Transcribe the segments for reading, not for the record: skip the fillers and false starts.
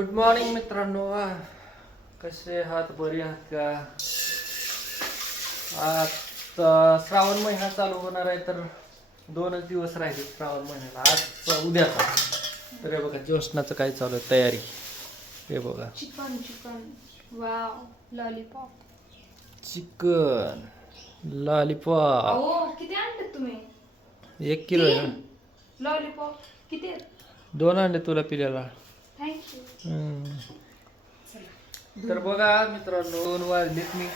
Good morning मित्रांनो. कसे आहात? बरे आहात का? आता श्रावण महिना चालू होणार आहे, तर 2च दिवस राहिले श्रावण महिन्याला. आज उद्याचा. तर हे बघा ज्योत्स्नाचं काय चालू आहे तयारी. हे बघा chicken chicken wow lollipop. Chicken lollipop अहो किती आणले तुम्ही? 1 किलो आहे ना. लॉलीपॉप किती आहेत? 2 आणले तुला पिल्याला. थँक्यू. तर बघा मित्रांनो, 2 वाजलेत. मी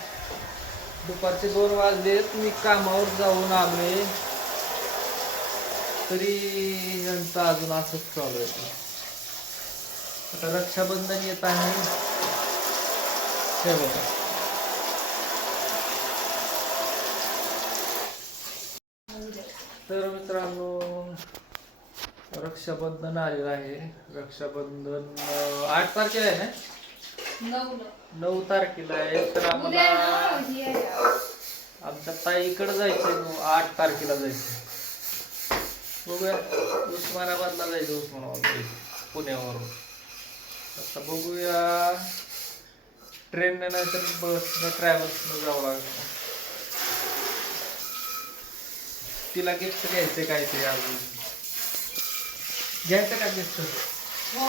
दुपारचे 2 वाजलेत. मी कामावर जाऊन आलोय, तरी यांचं अजून असंच चालू आहे. आता रक्षाबंधन येत आहे. हे बघा तर मित्रांनो, रक्षाबंधन आलेलं आहे. रक्षाबंधन 8 तारखेला आहे ना. 9 तारखेला आहे. तर आम्हाला आमच्या ताईकडे जायचंय. 8 तारखेला जायचं. बघूया, उस्मानाबादला जायचं. उस्मानाबाद पुण्यावरून. आता बघूया, ट्रेनने नाही तर बसनं ट्रॅव्हल्सनं जावं लागेल. तिला गिफ्ट घ्यायचं काहीतरी. अजून घ्यायचं का गिफ्ट? हो,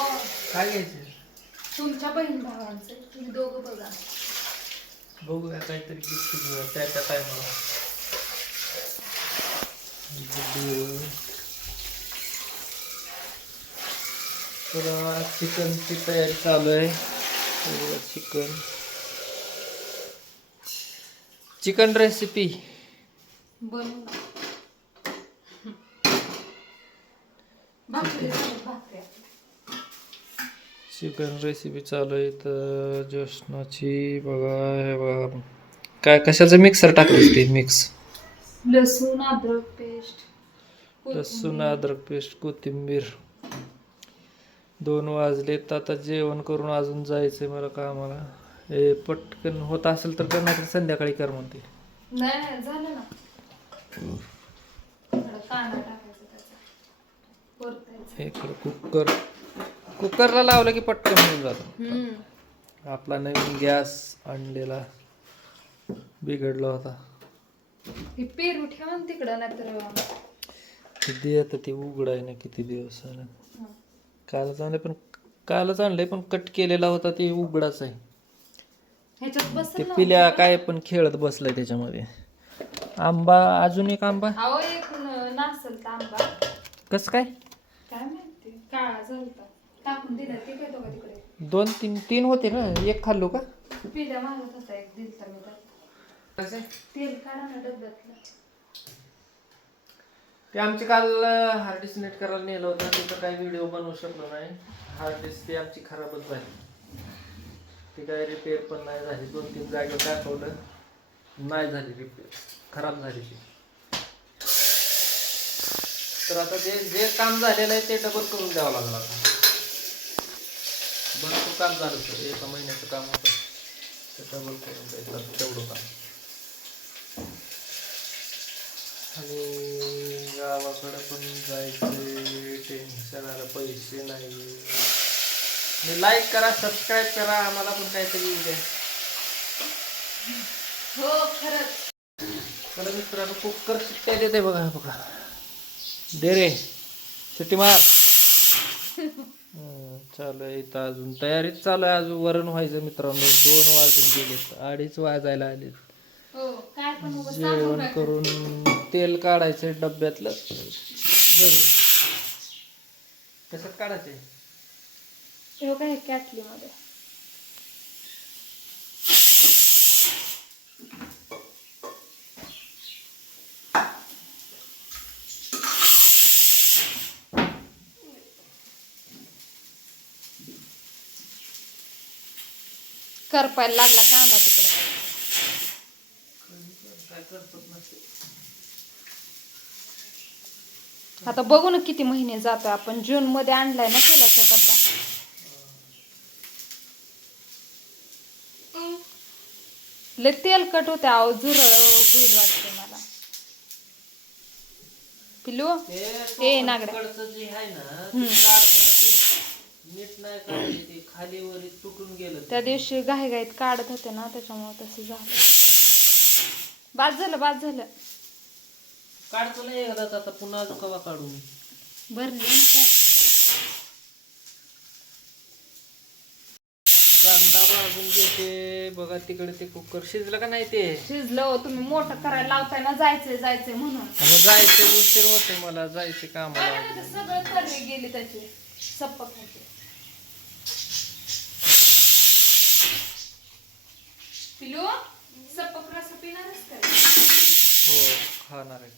काय घ्यायचं? तुमच्या बहीण भावांचे तुम्ही दोघं बघा. बघूया काहीतरी गिफ्ट घेऊया त्या टायमाला. तर चिकनची तयारी चालू आहे. चिकन रेसिपी बनवू भाकरी. चिकन रेसिपी चालू आहे. तर ज्योत्स्नाची बघा, हे बघा काय कशाचं मिक्सर टाकलं ते मिक्स. लसूण अद्रक पेस्ट, लसूण अद्रक पेस्ट, कोथिंबीर. 2 वाजलेत. आता जेवण करून अजून जायचंय मला कामाला. हे पटकन होत असेल तर करणार, संध्याकाळी कर म्हणते. नाही झालं ना. कांदा टाकायचा त्याचा, परतायचा. इकडं कुकरला लावलं की पटकन होऊन जातं. आपला नवीन गॅस आणलेला बिघडला होता. हे पेरू ठेवा ना तिकडं, नाहीतर किती आता ते उघडाय ना किती दिवस झालं. कालच आणलंय, पण कट केलेला होता ते उघडाच आहे. ह्याच्यात ते बसेल ना. पिल्या काय पण खेळत बसलाय त्याच्यामध्ये. आंबा, अजून एक आंबा. अहो एक नासल आंबा. कस काय माहिती, काळा झालता, टाकून दिला. ते काय का तिकडे 2-3 होते ना. एक खाल्लो का? पिल्या मागत होता, एक दिलता मी त्यात. तेल काढा ना डब्यातलं. ते आमचे काल हार्ड डिस्क नेट करायला नेलं होतं. तिथं काही व्हिडिओ बनवू शकलो नाही. हार्ड डिस्क ती आमची खराबच झाली. ती काय रिपेअर पण नाही झाली. 2-3 जागेवर दाखवलं, नाही झाली रिपेअर, खराब झाली ती. तर आता जे काम झालेलं आहे ते डबल करून द्यावं लागलं. आता भरपूर काम झालं सर. 1 महिन्याचं काम होतं, ते डबल करून द्यायचं तेवढं काम. आणि गावाकडे पण जायचे टेन्शन आलं, पैसे नाही. लाईक करा, सबस्क्राईब करा, आम्हाला पण काहीतरी येऊ द्या. हो खरंच. खरं मित्रांनो, कुकर शिट्ट्या देते बघा. बघा दे रे शिट्टी मार. चालू आहे इथं, अजून तयारीच चालू आहे. अजून वरण व्हायचं मित्रांनो. 2 वाजून गेलेत, 2:30 वाजायला आलेत. हो काय पण जेवण करून तेल काढायचं डब्यातलं. बरं कशात काढायचे? हे काय कॅटली मध्ये. करपायला लागला कांदा तिकडे. आता बघू ना किती महिने जातो. आपण जून मध्ये आणलाय ना तेलाचा डब्बा. लय तेलकट होते. अहो झुरळ होईल वाटते मला. पिलू ए नागड्या. जे आहे ना नीट नाही काढली ती, खाली वरी तुटून गेलं ते. त्या दिवशी घाईघाईत काढत होते ना त्याच्यामुळे तसं झालं. बाद झालं काढतो नाही एकदाच, आता पुन्हा अजून कवा काढू मी. भरले कांदा भाजून घेते बघा. तिकडे ते कुकर शिजलं का नाही ते? शिजलं हो. तुम्ही मोठं करायला लावताय ना, जायचंय म्हणून. मग जायचं उशीर होते, मला जायचे कामाला. सगळं तर्री गेली त्याची सप्पक होते. पिलू सप्पक रस पिणारच का? हो खाणार आहे.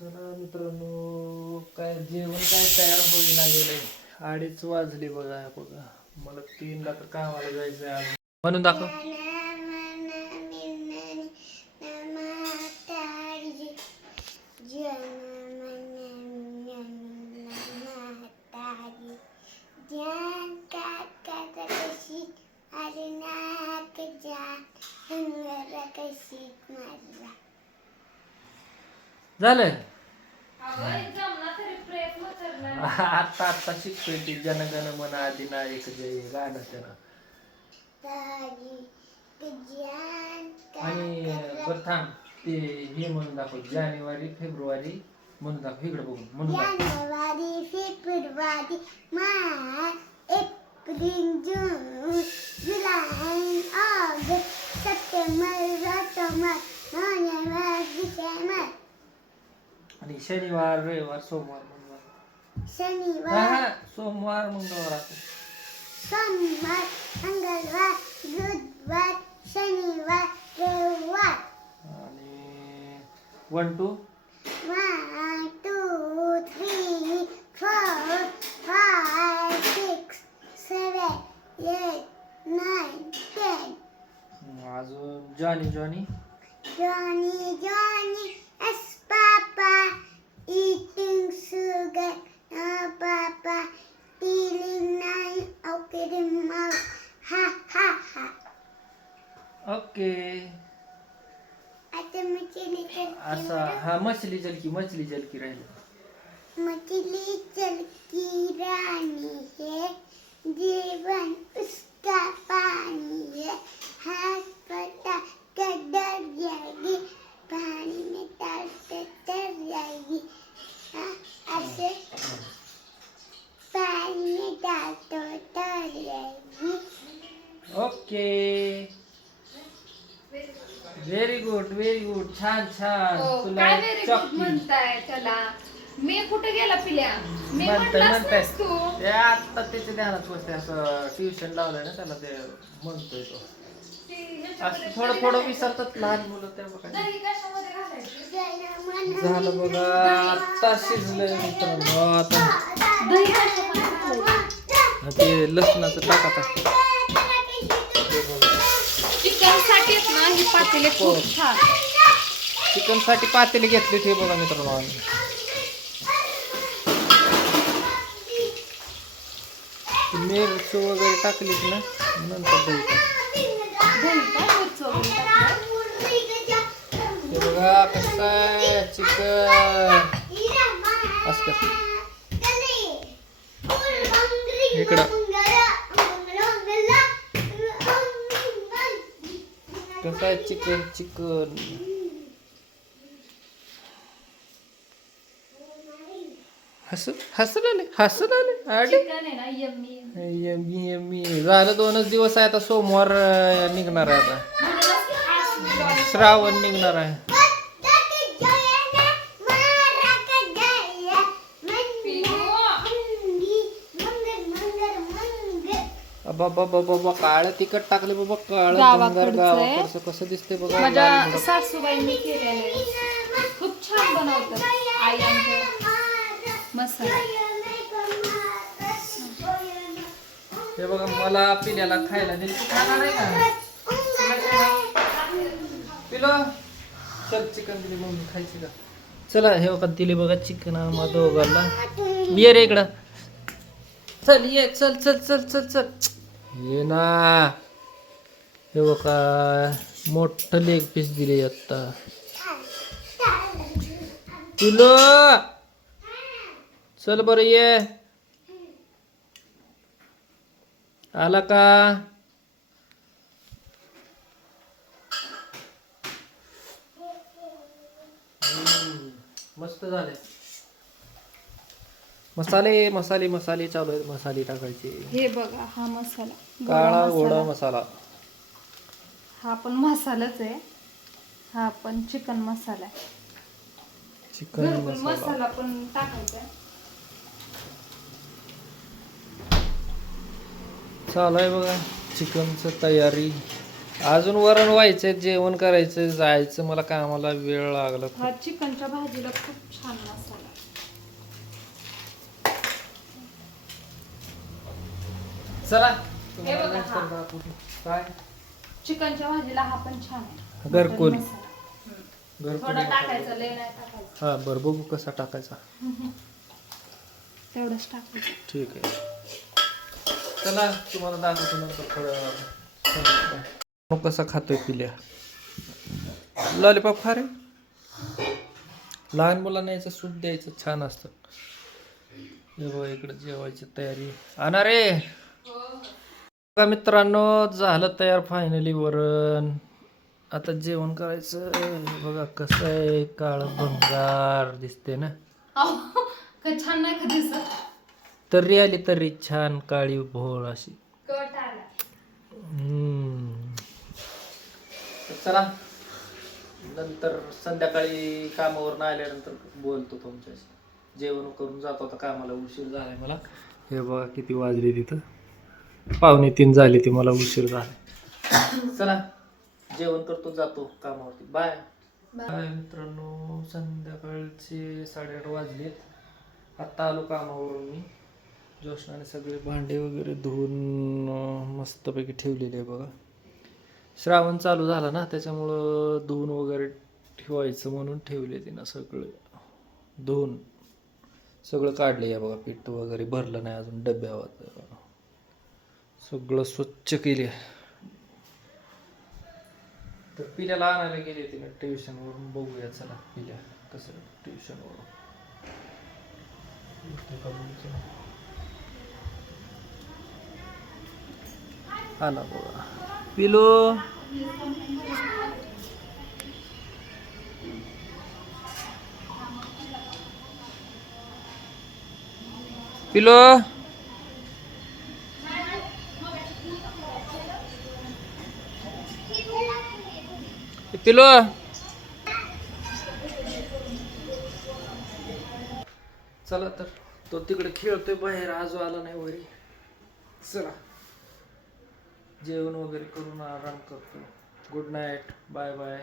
चला मित्रांनो, काय जेवण काय तयार होईना गेलंय. 2:30 वाजले बघा. मला 3ला तर कामाला जायचंय आज. म्हणून दाखव. झालं आता शिकतोय ती जनगण मन अधिनायक जय गाणं त्यानं. आणि बरं थांब, ते हे म्हणून दाखव. जानेवारी फेब्रुवारी म्हणून दाखव. इकडे बघून म्हणून दाखव. जानेवारी फेब्रुवारी मार्च एप्रिल जून जुलै ऑगस्ट सप्टेंबर ऑक्टोबर नोव्हेंबर डिसेंबर. आणि शनिवार रविवार सोमवार मंगळवार. शनिवार सोमवार मंगळवार असं. सोमवार मंगळवार बुधवार शनिवार रविवार. आणि 1 2 1 2 3 4 5 6 7 8 9 10. अजून Johnny Johnny, yes, Papa, eating sugar, no, Papa, feeling nice, okay, the mouth, ha, ha, ha. Okay. आता मछली असा हा मछली जलकी राहिली. मछली चल की रानी है, जीवन उसका पानी है, हाथ पटा कर डर जाएगी, पानी में डालते तर जाएगी. ऐसे पानी में डालते तर जाएगी. ओके. Very good. छान. तुला काय व्हेरी गुड चॉकी म्हणताय त्याला? मी कुठे गेला पिल्या? मी म्हणताय म्हटलंच तू. ते आता त्याच्या ध्यानात बसते. असं ट्युशन लावलंय ना त्याला, ते म्हणतोय तो. असं थोडं विसरतात लहान मुलं त्या बघा. दही कशामध्ये घालायचं? झालं बघा. आता शिजलंय मित्रांनो. आता दही कशामध्ये घालायचं? ते लसणाचं टाका. चिकन साठी ना ही पातेले खूप छान. चिकन साठी पातेले घेतले ते बघा मित्रांनो आम्ही. मिरची वगैरे टाकलीच ना, नंतर दही टाक. दही काय मिरची वगैरे टाकलं? हे बघा कसं आहे चिकन. असं इकडं कसं आहे चिकन. हसून आले आले. चिकन आहे ना यम्मी. यम्मी झालं. 2च दिवस आहे आता. सोमवार निघणार आहे आता. श्रावण निघणार आहे. बाबा काळ तिखट टाकले बाबा. काळ गावाकडचं कसं दिसते बघा. माझ्या सासूबाईंनी केलेले खूप छान बनवतात. आई आमच्या मसाला. हे बघा मला पिल्याला खायला दिली. खाणार आहे का पिलो? चल चिकन दिली मम्मी, खायची का? चला हे बघा दिली बघा चिकन आम्हाला दोघांना. ये रे इकडं. चल ये. चल ये ना. हे बघा मोठं लेग पीस दिले आता. पिलो चल बरं ये. आला का? मस्त झाले. मसाले मसाले चालू आहेत. मसाले टाकायचे. हे बघा हा मसाला काळा गोडा गोडा मसाला. मसाला. हा पण मसालाच आहे. हा पण चिकन मसाला आहे. चिकन घरकुल मसाला. मसाला पण टाकायचा. चालू आहे बघा चिकनचं तयारी. अजून वरण व्हायचंय, जेवण करायचं, जायचं. मला कामाला वेळ लागला. हा चिकनच्या भाजीला खूप छान मसाला. चला हे बघा, तुम्हाला हा. दाखवू. काय चिकनच्या भाजीला हा पण छान आहे. घरकुल. मटण मसाला. घरकुल थोडा टाकायचा, लय नाही टाकायचा. हा बरं बघू कसा टाकायचा. तेवढंच टाकायचं. ठीक आहे. चला तुम्हाला दाखवतो नंतर थोड्या वेळानं. कसा खातोय पिल्या. लॉलीपॉप खा रे. लहान मुलांना याचं सूप द्यायचं, छान असतं. हे बघा इकडे जेवायची तयारी. आणा रे. बघा मित्रांनो झालं तयार फायनली वरण. आता जेवण करायचं. हे बघा कसं आहे, काळं भंगार दिसते ना. काय छान नाही का दिसत? तर्री आली तर्री छान काळी भोळ अशी. कट आला. तर चला नंतर संध्याकाळी कामावरून आल्यानंतर बोलतो तुमच्याशी. जेवण करून जातो आता कामाला, उशीर झालाय मला. हे बघा किती वाजले तिथं. 2:45 झाले ती, मला उशीर झाला. चला जेवण करतो, जातो कामावरती. बाय बाय मित्रांनो. संध्याकाळचे 8:30 वाजलेत. आत्ता आलो कामावरून मी. जोशनाने सगळे भांडे वगैरे धुवून मस्तपैकी ठेवलेले आहे बघा. श्रावण चालू झाला ना, त्याच्यामुळं धुवून वगैरे ठेवायचं म्हणून ठेवले तिनं सगळे धुवून. सगळं काढले आहे बघा. पीठ वगैरे भरलं नाही अजून डब्यावर. सगळं स्वच्छ केले. तर पिल्याला आणायला गेले तिने ट्युशनवरून. बघूया चला पिल्या कसं ट्युशनवरून. आला बघा पिलो. पिलो पिलो. चला तर तो तिकडे खेळतोय बाहेर, आजू आला नाही वरी. चला जेवण वगैरे करून आराम करतो. Good night. Bye bye.